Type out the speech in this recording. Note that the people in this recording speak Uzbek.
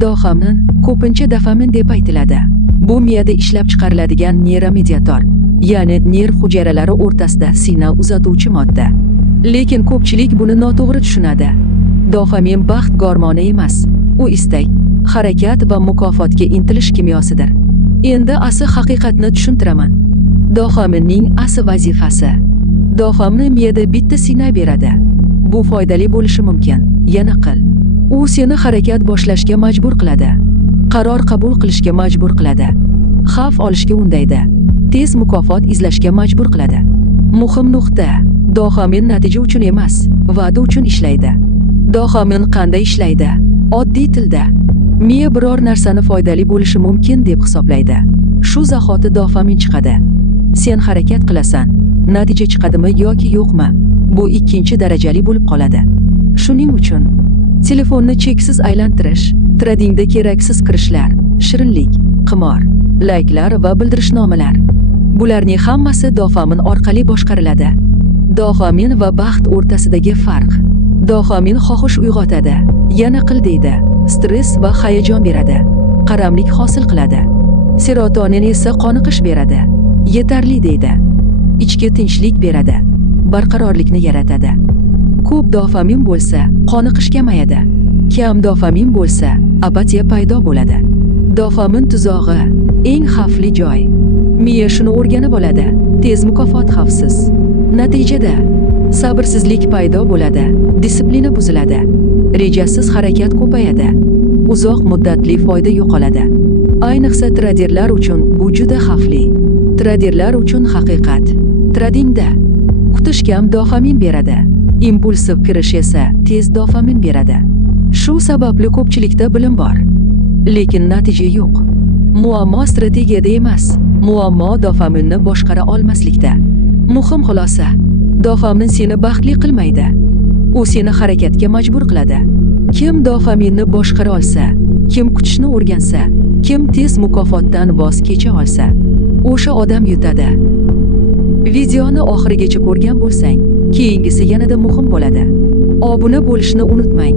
Dopamin ko'pincha dopamin deb aytiladi. Bu miyada ishlab chiqariladigan neyromediator, ya'ni nerv hujayralari o'rtasida signal uzatuvchi modda. Lekin ko'pchilik buni noto'g'ri tushunadi. Dopamin baxt gormoni emas, u istak, harakat va mukofotga intilish kimyosidir. Endi asl haqiqatni tushuntiraman. Dopaminning asl vazifasi. Dopamin miyada bitta signal beradi. Bu foydali bo'lishi mumkin. Yana qil. U seni harakat boshlashga majbur qiladi. Qaror qabul qilishga majbur qiladi. Xavf olishga undaydi. Tez mukofot izlashga majbur qiladi. Muhim nuqta: dopamin natija uchun emas, va'da uchun ishlaydi. Dopamin qanday ishlaydi? Oddiy tilda, miya biror narsani foydali bo'lishi mumkin deb hisoblaydi. Shu zahoti dopamin chiqadi. Sen harakat qilasan, natija chiqadimi yoki yo'qmi? Bu ikkinchi darajali bo'lib qoladi. Shuning uchun telefonni cheksiz aylantirish, tradingda keraksiz kirishlar, shirinlik, qimor, layklar va bildirishnomalar. Bularning hammasi dopamin orqali boshqariladi. Dopamin va baxt o'rtasidagi farq. Dopamin xohish uyg'otadi, yana qil deydi, stress va hayajon beradi, qaramlik hosil qiladi. Serotonin esa qoniqish beradi, yetarli deydi, ichki tinchlik beradi, barqarorlikni yaratadi. Ko'p dopamin bo'lsa, qoniqish kamayadi. Kam dopamin bo'lsa, apatiya paydo bo'ladi. Dopamin tuzog'i eng xavfli joy. Miya shuni o'rganib oladi. Tez mukofot xavfsiz. Natijada sabrsizlik paydo bo'ladi, disiplina buziladi, rejasiz harakat ko'payadi, uzoq muddatli foyda yo'qoladi. Ayniqsa traderlar uchun bu juda xavfli. Traderlar uchun haqiqat: tradingda kutish kam dopamin beradi, impulsiv kirish esa tez dopamin beradi. Shu sababli ko'pchilikda bilim bor, lekin natija yo'q. Muammo strategiyada emas, muammo dopaminni boshqara olmaslikda. Muhim xulosa: dopamin seni baxtli qilmaydi. U seni harakatga majbur qiladi. Kim dopaminni boshqara olsa, kim kutishni o'rgansa, kim tez mukofotdan voz kecha olsa, o'sha odam yutadi. Videoni oxirigacha ko'rgan bo'lsang, keyingisi yanada muhim bo'ladi. Obuna bo'lishni unutmang.